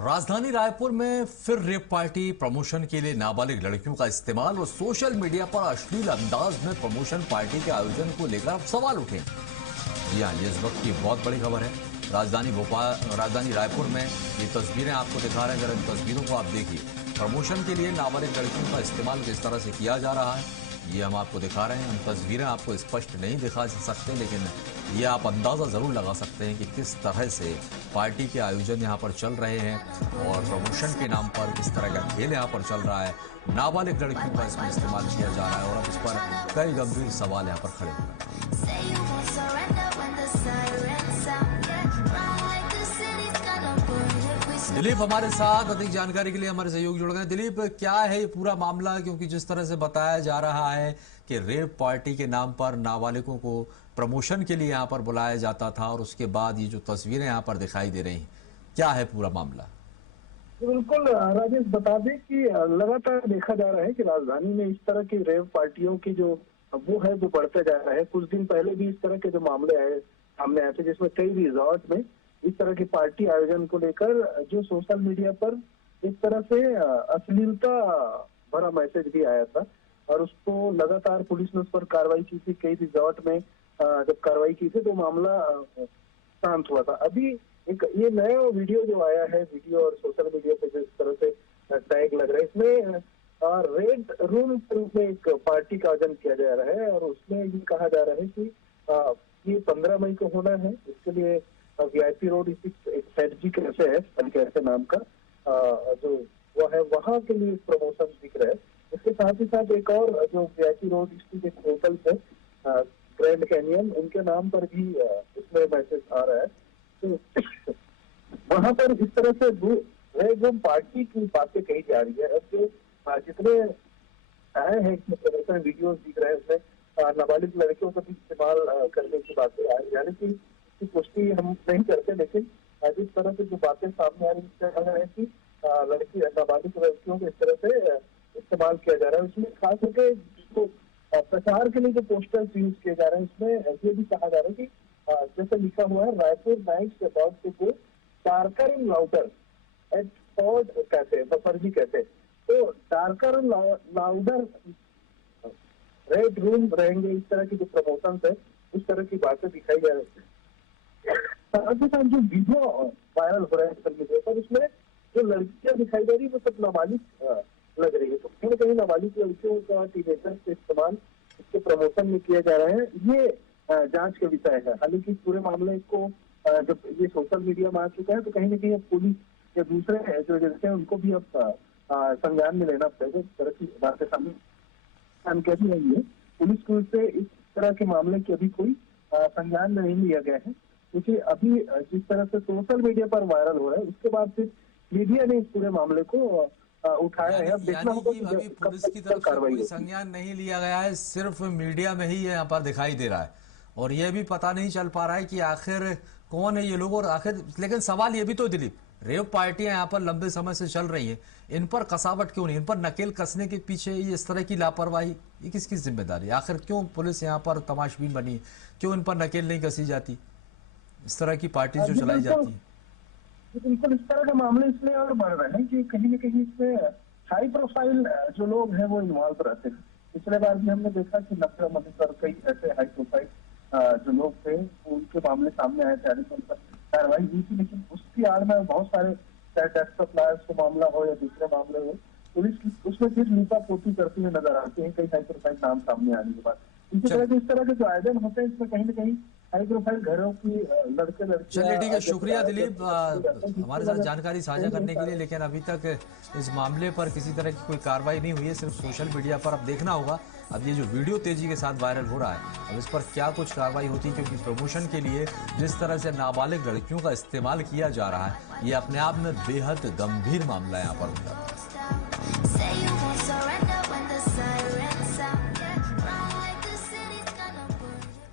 राजधानी रायपुर में फिर रेप पार्टी प्रमोशन के लिए नाबालिग लड़कियों का इस्तेमाल और सोशल मीडिया पर अश्लील अंदाज में प्रमोशन पार्टी के आयोजन को लेकर अब सवाल उठे। जी हाँ, ये इस वक्त की बहुत बड़ी खबर है। राजधानी रायपुर में ये तस्वीरें आपको दिखा रहे हैं। जरा इन तस्वीरों को आप देखिए। प्रमोशन के लिए नाबालिग लड़कियों का इस्तेमाल किस तरह से किया जा रहा है ये हम आपको दिखा रहे हैं। हम तस्वीरें आपको स्पष्ट नहीं दिखा सकते, लेकिन ये आप अंदाज़ा ज़रूर लगा सकते हैं कि किस तरह से पार्टी के आयोजन यहाँ पर चल रहे हैं और प्रमोशन के नाम पर किस तरह का खेल यहाँ पर चल रहा है। नाबालिग लड़कियों का इसमें इस्तेमाल किया जा रहा है और अब इस पर कई गंभीर सवाल यहाँ पर खड़े हुए हैं। दिलीप हमारे साथ अधिक जानकारी के लिए हमारे सहयोगी जुड़ गए। दिलीप, क्या है ये पूरा मामला? क्योंकि जिस तरह से बताया जा रहा है कि रेप पार्टी के नाम पर नाबालिगों को प्रमोशन के लिए यहाँ पर बुलाया जाता था और उसके बाद ये जो तस्वीरें यहाँ पर दिखाई दे रही हैं, क्या है पूरा मामला? बिल्कुल राजेश, बता दें कि लगातार देखा जा रहा है कि राजधानी में इस तरह की रेप पार्टियों की जो बढ़ते जा रहा है। कुछ दिन पहले भी इस तरह के जो मामले आए सामने आए थे, जिसमें कई रिजॉर्ट में इस तरह की पार्टी आयोजन को लेकर जो सोशल मीडिया पर इस तरह से अश्लीलता भरा मैसेज भी आया था और उसको लगातार पुलिस ने उस पर कार्रवाई की थी। कई रिजॉर्ट में जब कार्रवाई की थी तो मामला शांत हुआ था। अभी एक ये नया वीडियो जो आया है, वीडियो और सोशल मीडिया पे जो इस तरह से टैग लग रहा है, इसमें रेड रूम के रूप में एक पार्टी का आयोजन किया जा रहा है और उसमें ये कहा जा रहा है कि ये 15 मई को होना है। इसके लिए वीआईपी रोड एक सैटजी कैफे है, कैफे नाम का, जो वो है, वहां के लिए प्रमोशन दिख रहा है। इसके साथ ही साथ एक और जो वीआईपी रोड स्ट्रीट एक होटल है, ग्रैंड कैनियन, उनके नाम पर भी इसमें मैसेज आ रहा है। तो वहां पर इस तरह से रेड रूम पार्टी की बातें कही जा रही है। अब जो जितने आए हैं इसमें प्रदर्शन वीडियोस दिख रहे हैं, उसमें नाबालिग लड़कियों का भी इस्तेमाल करने की बातें आ रही है। यानी कि पुष्टि हम नहीं करते, लेकिन जिस तरह से जो बातें सामने आ रही है कि नाबालिग लड़कियों को इस तरह से इस्तेमाल किया जा रहा है। उसमें खास करके जिसको प्रचार के लिए जो पोस्टर्स यूज किए जा रहे हैं, उसमें ये भी कहा जा रहा है कि जैसे लिखा हुआ है, Raipur nights about to go darker and louder at ford cafe, Farzi cafe. तो darker and louder red room रहेंगे, इस तरह की जो प्रमोशन है, इस तरह की बातें दिखाई जा रही है। साथ ही साथ जो वीडियो वायरल हो रहा है सोशल मीडिया पर, उसमें जो लड़कियां दिखाई जा रही है वो सब नाबालिग लग रही है। तो कहीं ना कहीं नाबालिग लड़कियों का टीनेजर का इस्तेमाल इसके प्रमोशन में किया जा रहा है। ये जांच का विषय है। हालांकि पूरे मामले को जब ये सोशल मीडिया में आ चुका है तो कहीं ना कहीं अब पुलिस या दूसरे जो एजेंसी है उनको भी अब संज्ञान में लेना पड़ेगा। इस तरह की बातें सामने कैसी नहीं है। पुलिस को से इस तरह के मामले की अभी कोई संज्ञान में नहीं लिया गया है, क्योंकि अभी जिस तरह से सोशल मीडिया पर वायरल हो रहा है, उसके बाद फिर मीडिया ने इस पूरे मामले को उठाया है। अब देखना होगा कि अभी पुलिस की तरफ से कोई संज्ञान नहीं लिया गया है, सिर्फ मीडिया में ही ये यहाँ पर दिखाई दे रहा है और ये भी पता नहीं चल पा रहा है कि आखिर कौन है ये लोग और आखिर। लेकिन सवाल ये भी तो दिलीप, रेप पार्टियां यहाँ पर लंबे समय से चल रही हैं, इन पर कसावट क्यों नहीं? इन पर नकेल कसने के पीछे ये इस तरह की लापरवाही, ये किसकी जिम्मेदारी? आखिर क्यों पुलिस यहाँ पर तमाशबीन बनी है? क्यों इन पर नकेल नहीं कसी जाती? इस तरह की पार्टी जो चलाई जाती है। बिल्कुल इस तरह के मामले इसलिए और बढ़ रहे हैं कि कहीं न कहीं इसमें हाई प्रोफाइल जो लोग हैं वो इन्वॉल्व रहते हैं। पिछले बार भी हमने देखा कि नफरा मधुकर, कई ऐसे हाई प्रोफाइल जो लोग थे, उनके मामले सामने आए थे, उन पर कार्रवाई हुई थी। लेकिन उसकी आड़ में बहुत सारे, चाहे टैक्स सप्लायर्स का मामला हो या दूसरे मामले हो, पुलिस उसमें फिर लीपापोती करती हुई नजर आती है कई हाई प्रोफाइल नाम सामने आने के बाद। इसी तरह के इस तरह के जो आयोजन होते हैं, इसमें कहीं न कहीं हाई प्रोफाइल घरों की लड़के लड़कियां। चलिए ठीक है, शुक्रिया दिलीप हमारे साथ जानकारी साझा करने के लिए। लेकिन अभी तक इस मामले पर किसी तरह की कोई कार्रवाई नहीं हुई है, सिर्फ सोशल मीडिया पर। अब देखना होगा, अब ये जो वीडियो तेजी के साथ वायरल हो रहा है, अब इस पर क्या कुछ कार्रवाई होती है, क्योंकि प्रमोशन के लिए जिस तरह से नाबालिग लड़कियों का इस्तेमाल किया जा रहा है, ये अपने आप में बेहद गंभीर मामला यहाँ पर होता है।